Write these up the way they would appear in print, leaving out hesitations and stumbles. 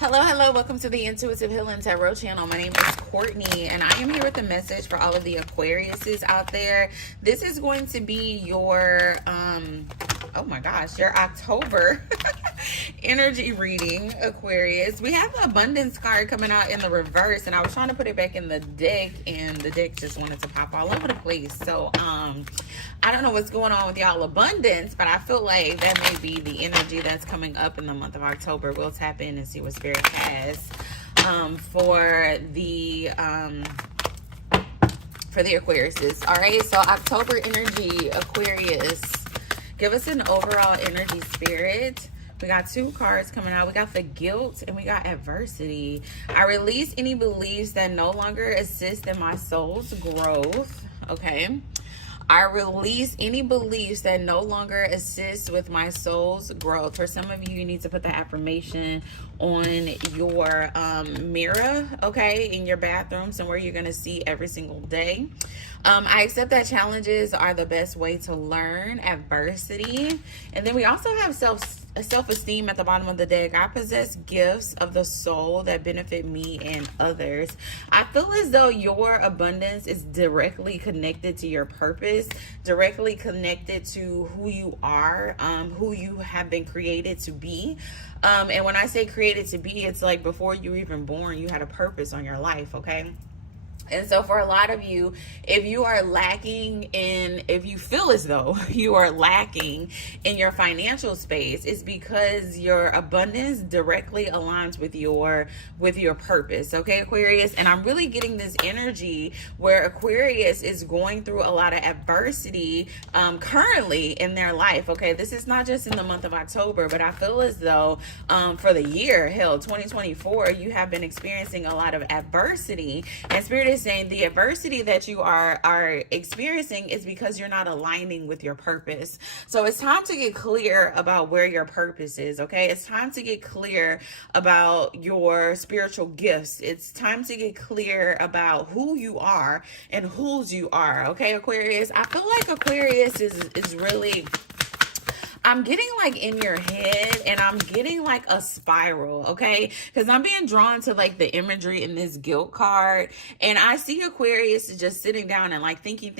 Hello, welcome to the Intuitive Healing Tarot channel. My name is Courtney, and I am here with a message for all of the Aquariuses out there. This is going to be your, oh my gosh, your October energy reading, Aquarius. We have the abundance card coming out in the reverse, and I was trying to put it back in the deck, and the deck just wanted to pop all over the place. So, I don't know what's going on with y'all abundance, but I feel like that may be the energy that's coming up in the month of October. We'll tap in and see what Spirit has for the Aquariuses. All right, so October energy, Aquarius. Give us an overall energy, Spirit. We got two cards coming out. We got the guilt and we got adversity. I release any beliefs that no longer assist in my soul's growth. Okay. I release any beliefs that no longer assist with my soul's growth. For some of you, you need to put the affirmation on your mirror, okay, in your bathroom, somewhere you're going to see every single day. I accept that challenges are the best way to learn adversity. And then we also have self-esteem at the bottom of the deck. I possess gifts of the soul that benefit me and others. I feel as though your abundance is directly connected to your purpose, directly connected to who you are, who you have been created to be. And when I say created to be, it's like before you were even born, you had a purpose on your life, okay? And so for a lot of you, if you are lacking in, if you feel as though you are lacking in your financial space, it's because your abundance directly aligns with your purpose. Okay, Aquarius? And I'm really getting this energy where Aquarius is going through a lot of adversity currently in their life. Okay, this is not just in the month of October, but I feel as though for the year, 2024, you have been experiencing a lot of adversity. And Spirit is saying the adversity that you are experiencing is because you're not aligning with your purpose. So it's time to get clear about where your purpose is, okay? It's time to get clear about your spiritual gifts. It's time to get clear about who you are and whose you are, okay, Aquarius? I feel like Aquarius is really... I'm getting like in your head and I'm getting like a spiral, okay? Because I'm being drawn to like the imagery in this guilt card. And I see Aquarius just sitting down and like thinking,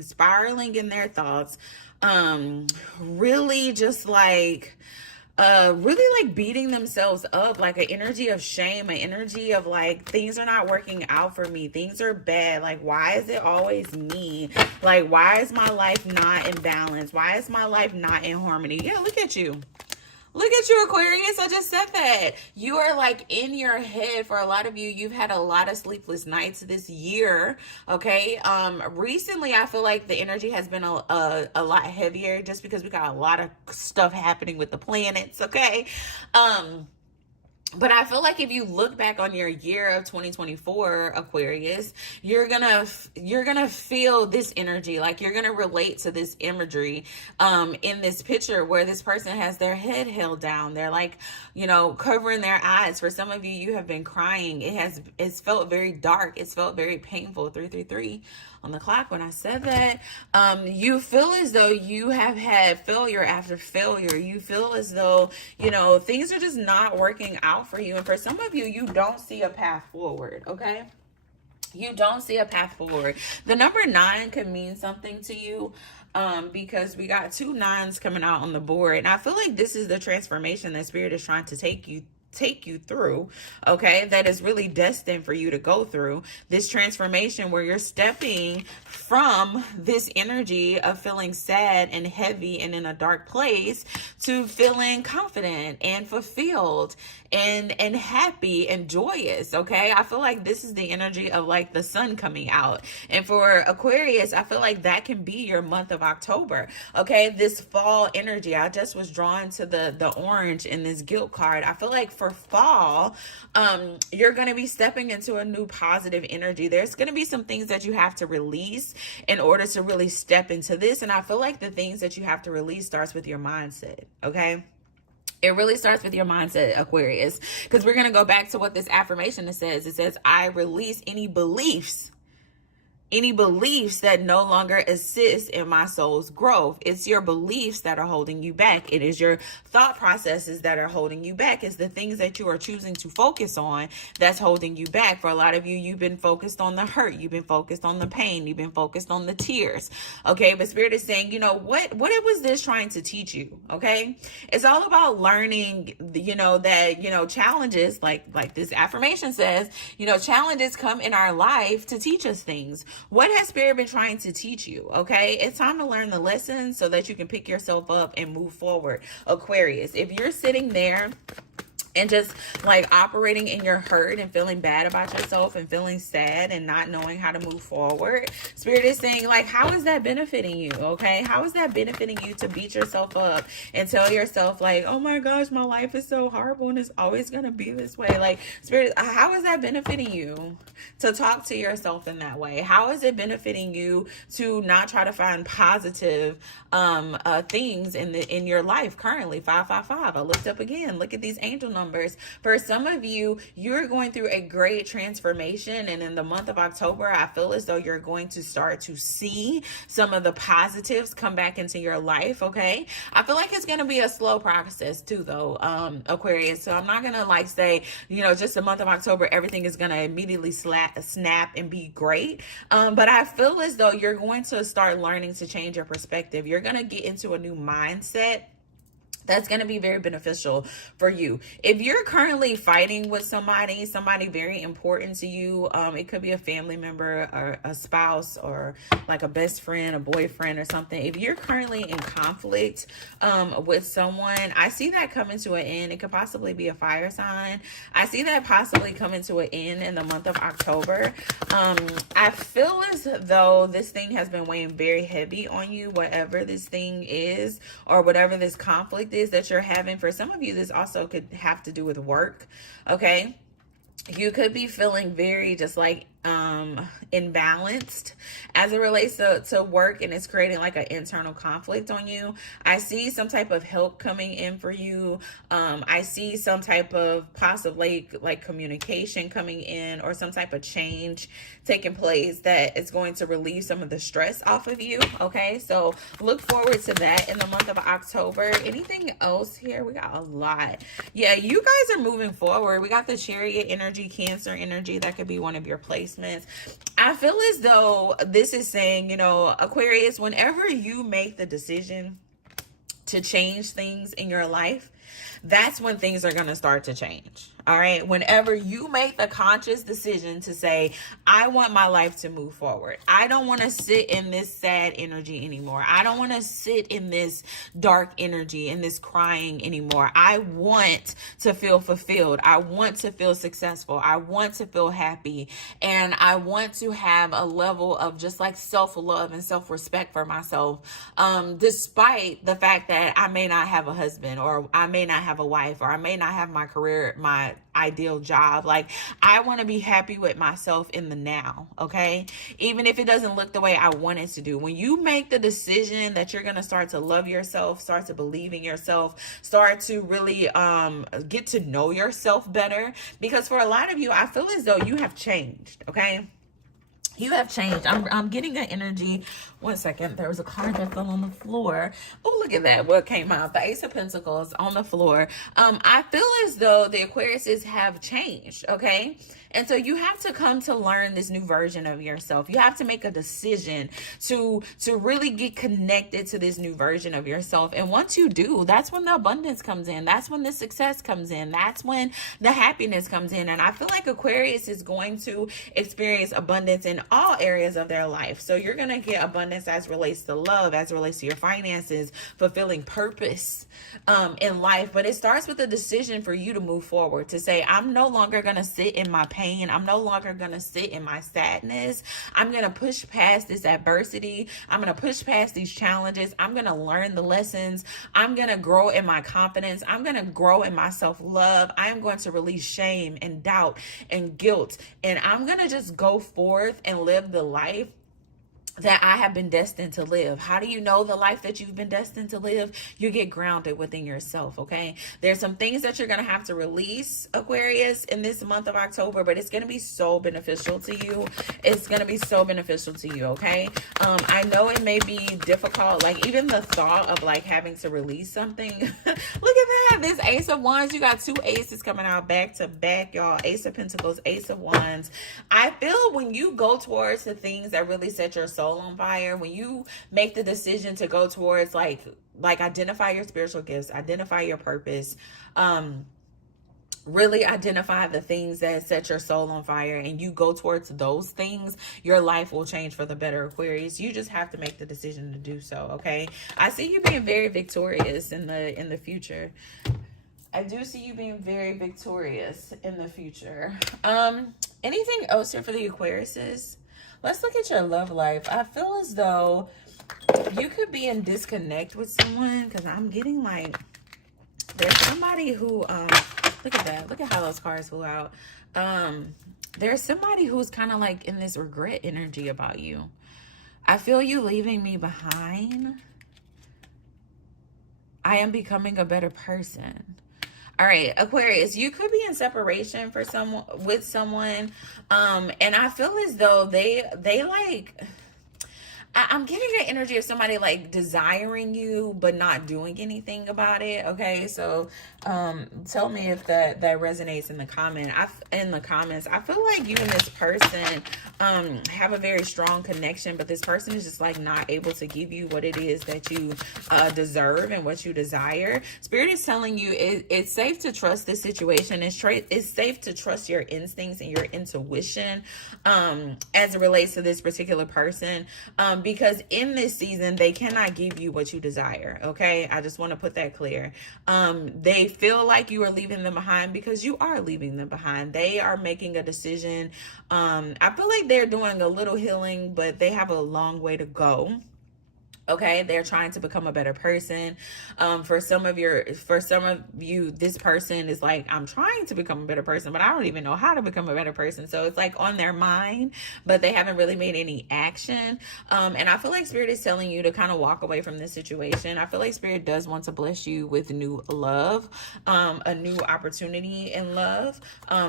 spiraling in their thoughts. Really just like... really like beating themselves up, like an energy of shame, an energy of like, things are not working out for me. Things are bad. Like, why is it always me? Like, why is my life not in balance? Why is my life not in harmony? Yeah, look at you. Look at you, Aquarius. I just said that. You are like in your head. For a lot of you, you've had a lot of sleepless nights this year, okay? Recently, I feel like the energy has been a lot heavier just because we got a lot of stuff happening with the planets, okay? But I feel like if you look back on your year of 2024, Aquarius, you're gonna feel this energy. Like you're gonna relate to this imagery in this picture where this person has their head held down. They're like, covering their eyes. For some of you, you have been crying. It's felt very dark. It's felt very painful. 333 on the clock when I said that. You feel as though you have had failure after failure. You feel as though, things are just not working out for you. And for some of you, you don't see a path forward, okay? You don't see a path forward. The number 9 could mean something to you because we got 2 9s coming out on the board. And I feel like this is the transformation that Spirit is trying to take you through, okay? That is really destined for you to go through this transformation where you're stepping from this energy of feeling sad and heavy and in a dark place to feeling confident and fulfilled and happy and joyous, okay? I feel like this is the energy of like the sun coming out. And for Aquarius, I feel like that can be your month of October, okay? This fall energy. I just was drawn to the orange in this guilt card. I feel like for fall, you're going to be stepping into a new positive energy. There's going to be some things that you have to release in order to really step into this. And I feel like the things that you have to release starts with your mindset, okay? It really starts with your mindset, Aquarius, because we're going to go back to what this affirmation says. It says, I release any beliefs any beliefs that no longer assist in my soul's growth. It's your beliefs that are holding you back. It is your thought processes that are holding you back. It's the things that you are choosing to focus on that's holding you back. For a lot of you, you've been focused on the hurt. You've been focused on the pain. You've been focused on the tears. Okay, but Spirit is saying, you know, what was this trying to teach you? Okay, it's all about learning, you know, that, you know, challenges, like this affirmation says, you know, challenges come in our life to teach us things. What has Spirit been trying to teach you? Okay, it's time to learn the lessons so that you can pick yourself up and move forward. Aquarius, if you're sitting there and just like operating in your hurt and feeling bad about yourself and feeling sad and not knowing how to move forward, Spirit is saying, like, how is that benefiting you? Okay, how is that benefiting you to beat yourself up and tell yourself, like, oh my gosh, my life is so horrible and it's always gonna be this way? Like, Spirit, how is that benefiting you to talk to yourself in that way? How is it benefiting you to not try to find positive things in your life currently? 555. I looked up again. Look at these angel numbers. For some of you, you're going through a great transformation, and in the month of October, I feel as though you're going to start to see some of the positives come back into your life. Okay, I feel like it's going to be a slow process too, though, Aquarius. So I'm not gonna like say, you know, just the month of October everything is gonna immediately snap and be great, but I feel as though you're going to start learning to change your perspective. You're gonna get into a new mindset that's going to be very beneficial for you. If you're currently fighting with somebody very important to you, it could be a family member or a spouse or like a best friend, a boyfriend or something. If you're currently in conflict with someone, I see that coming to an end. It could possibly be a fire sign. I see that possibly coming to an end in the month of October. I feel as though this thing has been weighing very heavy on you, whatever this thing is or whatever this conflict is that you're having. For some of you, this also could have to do with work. Okay, you could be feeling very just like imbalanced as it relates to work, and it's creating like an internal conflict on you. I see some type of help coming in for you. I see some type of possibly like communication coming in or some type of change taking place that is going to relieve some of the stress off of you. Okay, so look forward to that in the month of October. Anything else here? We got a lot. Yeah, you guys are moving forward. We got the Chariot energy, Cancer energy. That could be one of your placements. I feel as though this is saying, you know, Aquarius, whenever you make the decision to change things in your life, that's when things are going to start to change. All right. Whenever you make the conscious decision to say, I want my life to move forward. I don't want to sit in this sad energy anymore. I don't want to sit in this dark energy and this crying anymore. I want to feel fulfilled. I want to feel successful. I want to feel happy. And I want to have a level of just like self-love and self-respect for myself. Despite the fact that I may not have a husband, or I may not have a wife, or I may not have my career, my ideal job. Like, I want to be happy with myself in the now. Okay, even if it doesn't look the way I want it to do. When you make the decision that you're going to start to love yourself, start to believe in yourself, start to really get to know yourself better, because for a lot of you, I feel as though you have changed. Okay, you have changed. I'm getting an energy. One second. There was a card that fell on the floor. Oh, look at that. What came out? The Ace of Pentacles on the floor. I feel as though the Aquariuses have changed. Okay. And so you have to come to learn this new version of yourself. You have to make a decision to really get connected to this new version of yourself. And once you do, that's when the abundance comes in. That's when the success comes in. That's when the happiness comes in. And I feel like Aquarius is going to experience abundance in all areas of their life. So you're going to get abundance as relates to love, as relates to your finances, fulfilling purpose in life. But it starts with a decision for you to move forward, to say, I'm no longer going to sit in my pain. I'm no longer going to sit in my sadness. I'm going to push past this adversity. I'm going to push past these challenges. I'm going to learn the lessons. I'm going to grow in my confidence. I'm going to grow in my self-love. I am going to release shame and doubt and guilt. And I'm going to just go forth and live the life that I have been destined to live. How do you know the life that you've been destined to live? You get grounded within yourself, okay? There's some things that you're going to have to release, Aquarius, in this month of October, but it's going to be so beneficial to you. It's going to be so beneficial to you, okay? I know it may be difficult, like even the thought of like having to release something. Look at that, this Ace of Wands. You got two aces coming out back to back, y'all. Ace of Pentacles, Ace of Wands. I feel when you go towards the things that really set your soul on fire, when you make the decision to go towards like identify your spiritual gifts, identify your purpose, really identify the things that set your soul on fire, and you go towards those things, your life will change for the better, Aquarius. You just have to make the decision to do so, okay? I see you being very victorious in the future. I do see you being very victorious in the future. Anything else here for the Aquariuses? Let's look at your love life. I feel as though you could be in disconnect with someone, because I'm getting like there's somebody who look at that. Look at how those cards flew out. There's somebody who's kind of like in this regret energy about you. I feel you leaving me behind. I am becoming a better person. All right, Aquarius, you could be in separation for with someone. And I feel as though they like, I'm getting an energy of somebody like desiring you, but not doing anything about it. Okay. So, tell me if that resonates in the comments. I feel like you and this person, have a very strong connection, but this person is just like not able to give you what it is that you deserve and what you desire. Spirit is telling you it's safe to trust this situation. It's safe to trust your instincts and your intuition as it relates to this particular person, because in this season they cannot give you what you desire. Okay, I just want to put that clear. They feel like you are leaving them behind because you are leaving them behind. They are making a decision. I feel like they're doing a little healing, but they have a long way to go. Okay, they're trying to become a better person. For some of you, this person is like, I'm trying to become a better person, but I don't even know how to become a better person. So it's like on their mind, but they haven't really made any action. And I feel like Spirit is telling you to kind of walk away from this situation. I feel like Spirit does want to bless you with new love, a new opportunity in love,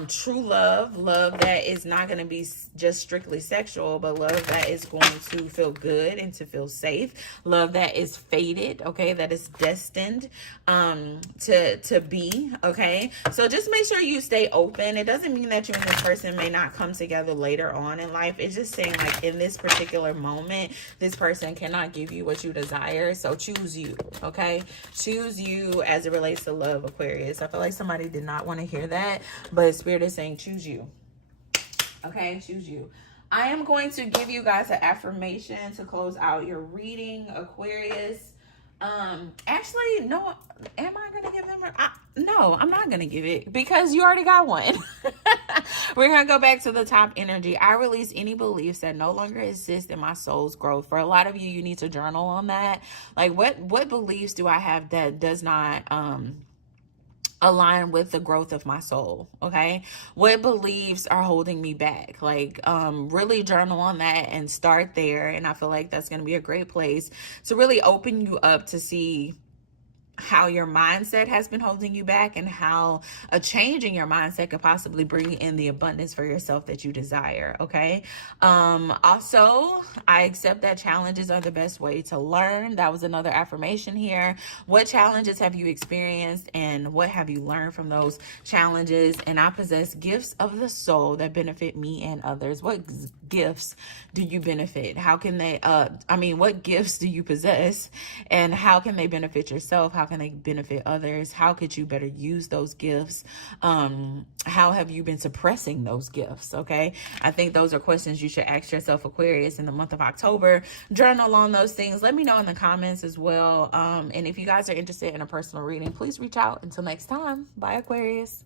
true love that is not going to be just strictly sexual, but love that is going to feel good and to feel safe. Love that is fated, okay, that is destined to be, okay? So just make sure you stay open. It doesn't mean that you and this person may not come together later on in life. It's just saying like in this particular moment, this person cannot give you what you desire. So choose you, okay? Choose you as it relates to love, Aquarius. I feel like somebody did not want to hear that, but Spirit is saying choose you, okay? Choose you. I am going to give you guys an affirmation to close out your reading, Aquarius. Actually, no. Am I going to give them? No, I'm not going to give it because you already got one. We're going to go back to the top energy. I release any beliefs that no longer exist in my soul's growth. For a lot of you, you need to journal on that. Like what beliefs do I have that does not, align with the growth of my soul? Okay, what beliefs are holding me back? Like really journal on that and start there, and I feel like that's going to be a great place to really open you up to see how your mindset has been holding you back and how a change in your mindset could possibly bring in the abundance for yourself that you desire. Okay. Also, I accept that challenges are the best way to learn. That was another affirmation here. What challenges have you experienced and what have you learned from those challenges? And I possess gifts of the soul that benefit me and others. What gifts do you benefit? How can they, what gifts do you possess and how can they benefit yourself? How can they benefit others? How could you better use those gifts? How have you been suppressing those gifts? Okay. I think those are questions you should ask yourself, Aquarius, in the month of October. Journal on those things. Let me know in the comments as well. And if you guys are interested in a personal reading, please reach out. Until next time. Bye, Aquarius.